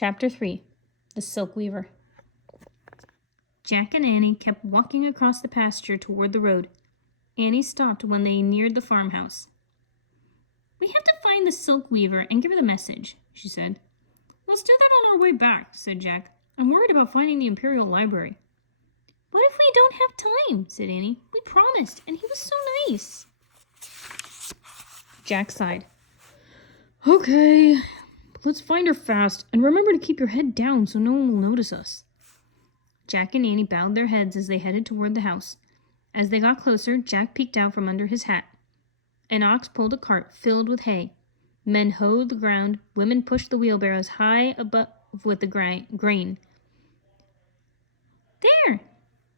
Chapter 3 The Silk Weaver. Jack and Annie kept walking across the pasture toward the road. Annie stopped when they neared the farmhouse. "We have to find the Silk Weaver and give her the message," she said. "Let's do that on our way back," said Jack. "I'm worried about finding the Imperial Library." "What if we don't have time?" said Annie. "We promised, and he was so nice." Jack sighed. "Okay, but let's find her fast, and remember to keep your head down so no one will notice us." Jack and Annie bowed their heads as they headed toward the house. As they got closer, Jack peeked out from under his hat. An ox pulled a cart filled with hay. Men hoed the ground. Women pushed the wheelbarrows high above with the grain. "There,"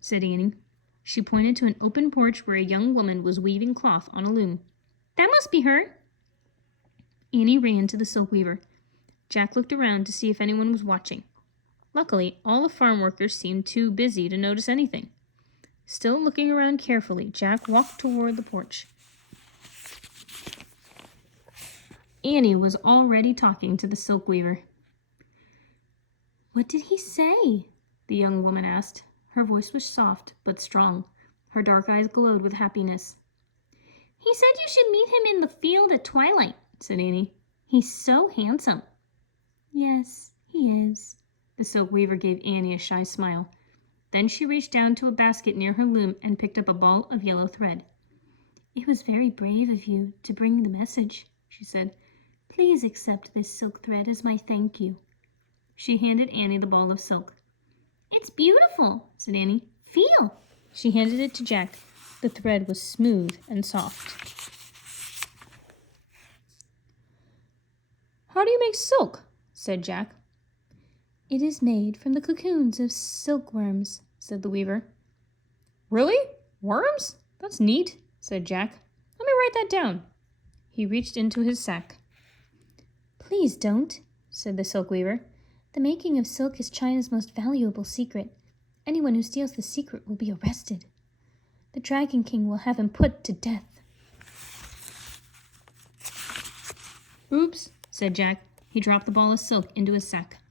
said Annie. She pointed to an open porch where a young woman was weaving cloth on a loom. "That must be her." Annie ran to the silk weaver. Jack looked around to see if anyone was watching. Luckily, all the farm workers seemed too busy to notice anything. Still looking around carefully, Jack walked toward the porch. Annie was already talking to the silk weaver. "What did he say?" the young woman asked. Her voice was soft but strong. Her dark eyes glowed with happiness. "He said you should meet him in the field at twilight," said Annie. "He's so handsome." "Yes, he is." The silk weaver gave Annie a shy smile. Then she reached down to a basket near her loom and picked up a ball of yellow thread. "It was very brave of you to bring the message," she said. "Please accept this silk thread as my thank you." She handed Annie the ball of silk. "It's beautiful," said Annie. "Feel." She handed it to Jack. The thread was smooth and soft. "How do you make silk?" said Jack. "It is made from the cocoons of silkworms," said the weaver. "Really? Worms? That's neat," said Jack. "Let me write that down." He reached into his sack. "Please don't," said the silk weaver. "The making of silk is China's most valuable secret. Anyone who steals the secret will be arrested. The Dragon King will have him put to death." "Oops," said Jack. He dropped the ball of silk into his sack.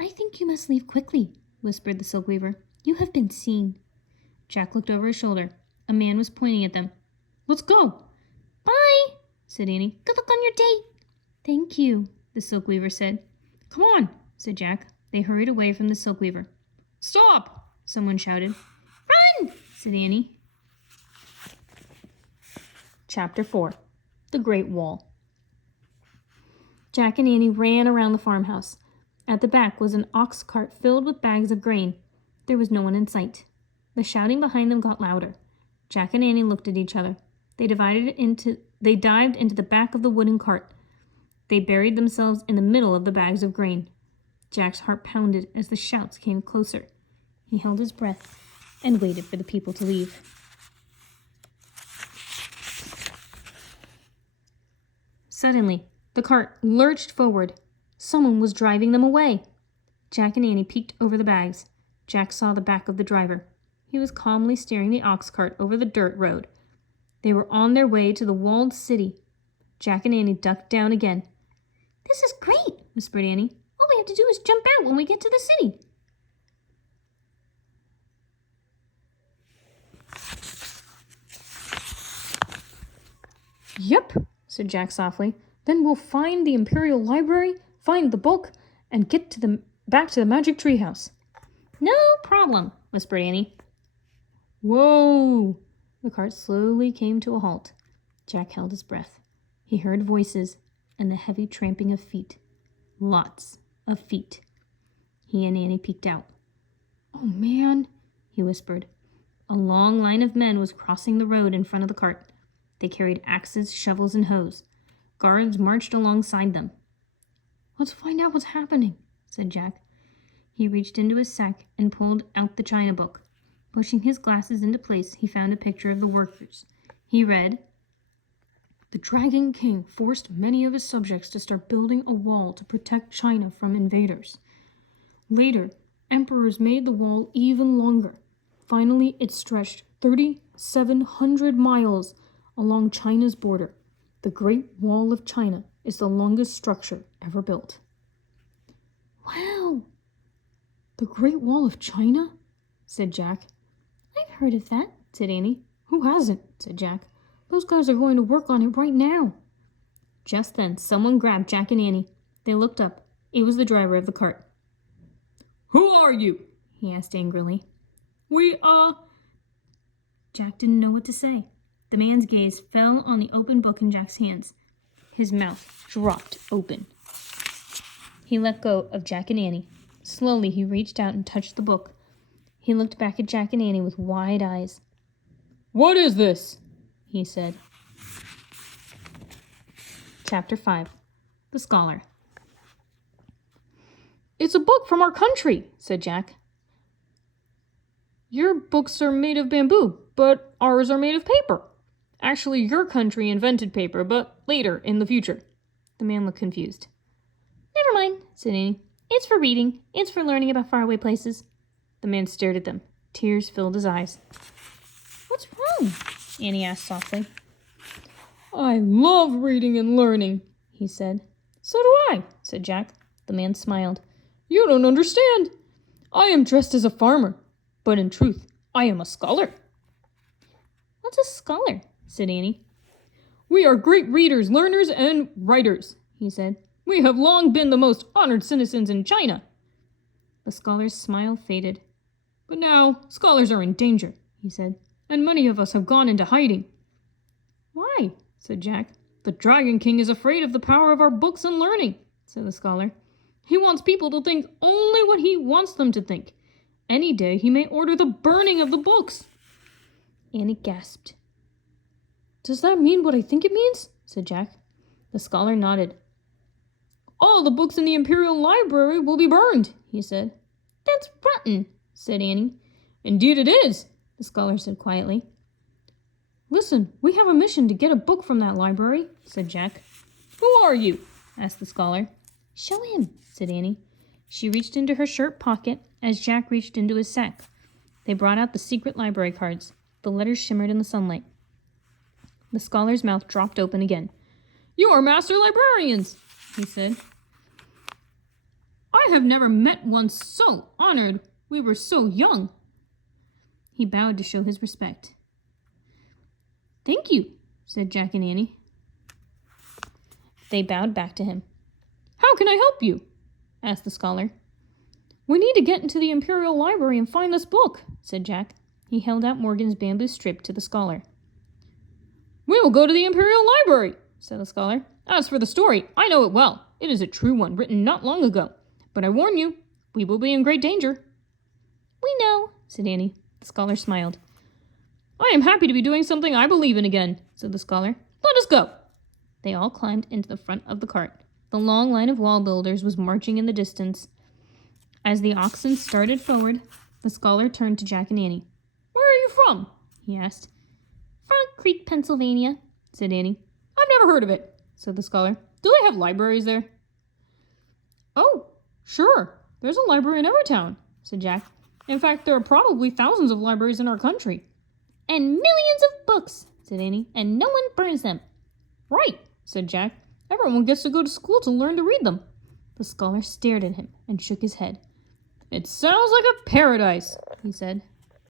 "I think you must leave quickly," whispered the silk weaver. "You have been seen." Jack looked over his shoulder. A man was pointing at them. "Let's go." "Bye," said Annie. "Good luck on your date." "Thank you," the silk weaver said. "Come on," said Jack. They hurried away from the silk weaver. "Stop!" someone shouted. "Run!" said Annie. Chapter 4 The Great Wall. Jack and Annie ran around the farmhouse. At the back was an ox cart filled with bags of grain. There was no one in sight. The shouting behind them got louder. Jack and Annie looked at each other. They dived into the back of the wooden cart. They buried themselves in the middle of the bags of grain. Jack's heart pounded as the shouts came closer. He held his breath and waited for the people to leave. Suddenly, the cart lurched forward. Someone was driving them away. Jack and Annie peeked over the bags. Jack saw the back of the driver. He was calmly steering the ox cart over the dirt road. They were on their way to the walled city. Jack and Annie ducked down again. "This is great," whispered Annie. "All we have to do is jump out when we get to the city." "Yep," said Jack softly. "Then we'll find the Imperial Library, find the book, and get back to the magic treehouse." "No problem," whispered Annie. "Whoa!" The cart slowly came to a halt. Jack held his breath. He heard voices and the heavy tramping of feet. Lots of feet. He and Annie peeked out. "Oh, man," he whispered. A long line of men was crossing the road in front of the cart. They carried axes, shovels, and hoes. Guards marched alongside them. "Let's find out what's happening," said Jack. He reached into his sack and pulled out the china book. Pushing his glasses into place, he found a picture of the workers. He read, "The Dragon King forced many of his subjects to start building a wall to protect China from invaders. Later, emperors made the wall even longer. Finally, it stretched 3,700 miles along China's border. The Great Wall of China is the longest structure ever built." Wow. The Great Wall of China? Said Jack. I've heard of that, said Annie. Who hasn't? Said Jack. Those guys are going to work on it right now. Just then, someone grabbed Jack and Annie. They looked up. It was the driver of the cart. Who are you? He asked angrily. Jack didn't know what to say. The man's gaze fell on the open book in Jack's hands. His mouth dropped open. He let go of Jack and Annie. Slowly, he reached out and touched the book. He looked back at Jack and Annie with wide eyes. What is this? He said. Chapter 5. The Scholar. It's a book from our country, said Jack. Your books are made of bamboo, but ours are made of paper. Actually, your country invented paper, but later, in the future. The man looked confused. Never mind, said Annie. It's for reading. It's for learning about faraway places. The man stared at them. Tears filled his eyes. What's wrong? Annie asked softly. I love reading and learning, he said. So do I, said Jack. The man smiled. You don't understand. I am dressed as a farmer, but in truth, I am a scholar. What's a scholar? Said Annie. We are great readers, learners, and writers, he said. We have long been the most honored citizens in China. The scholar's smile faded. But now, scholars are in danger, he said, and many of us have gone into hiding. Why? Said Jack. The Dragon King is afraid of the power of our books and learning, said the scholar. He wants people to think only what he wants them to think. Any day he may order the burning of the books. Annie gasped. Does that mean what I think it means? Said Jack. The scholar nodded. All the books in the Imperial Library will be burned, he said. That's rotten, said Annie. Indeed it is, the scholar said quietly. Listen, we have a mission to get a book from that library, said Jack. Who are you? Asked the scholar. Show him, said Annie. She reached into her shirt pocket as Jack reached into his sack. They brought out the secret library cards. The letters shimmered in the sunlight. The scholar's mouth dropped open again. You are master librarians, he said. I have never met one so honored. We were so young. He bowed to show his respect. Thank you, said Jack and Annie. They bowed back to him. How can I help you? Asked the scholar. We need to get into the Imperial Library and find this book, said Jack. He held out Morgan's bamboo strip to the scholar. We will go to the Imperial Library, said the scholar. As for the story, I know it well. It is a true one, written not long ago. But I warn you, we will be in great danger. We know, said Annie. The scholar smiled. I am happy to be doing something I believe in again, said the scholar. Let us go. They all climbed into the front of the cart. The long line of wall builders was marching in the distance. As the oxen started forward, the scholar turned to Jack and Annie. Where are you from? He asked. Frog Creek, Pennsylvania, said Annie. I've never heard of it, said the scholar. Do they have libraries there? Oh, sure. There's a library in every town, said Jack. In fact, there are probably thousands of libraries in our country. And millions of books, said Annie, and no one burns them. Right, said Jack. Everyone gets to go to school to learn to read them. The scholar stared at him and shook his head. It sounds like a paradise, he said.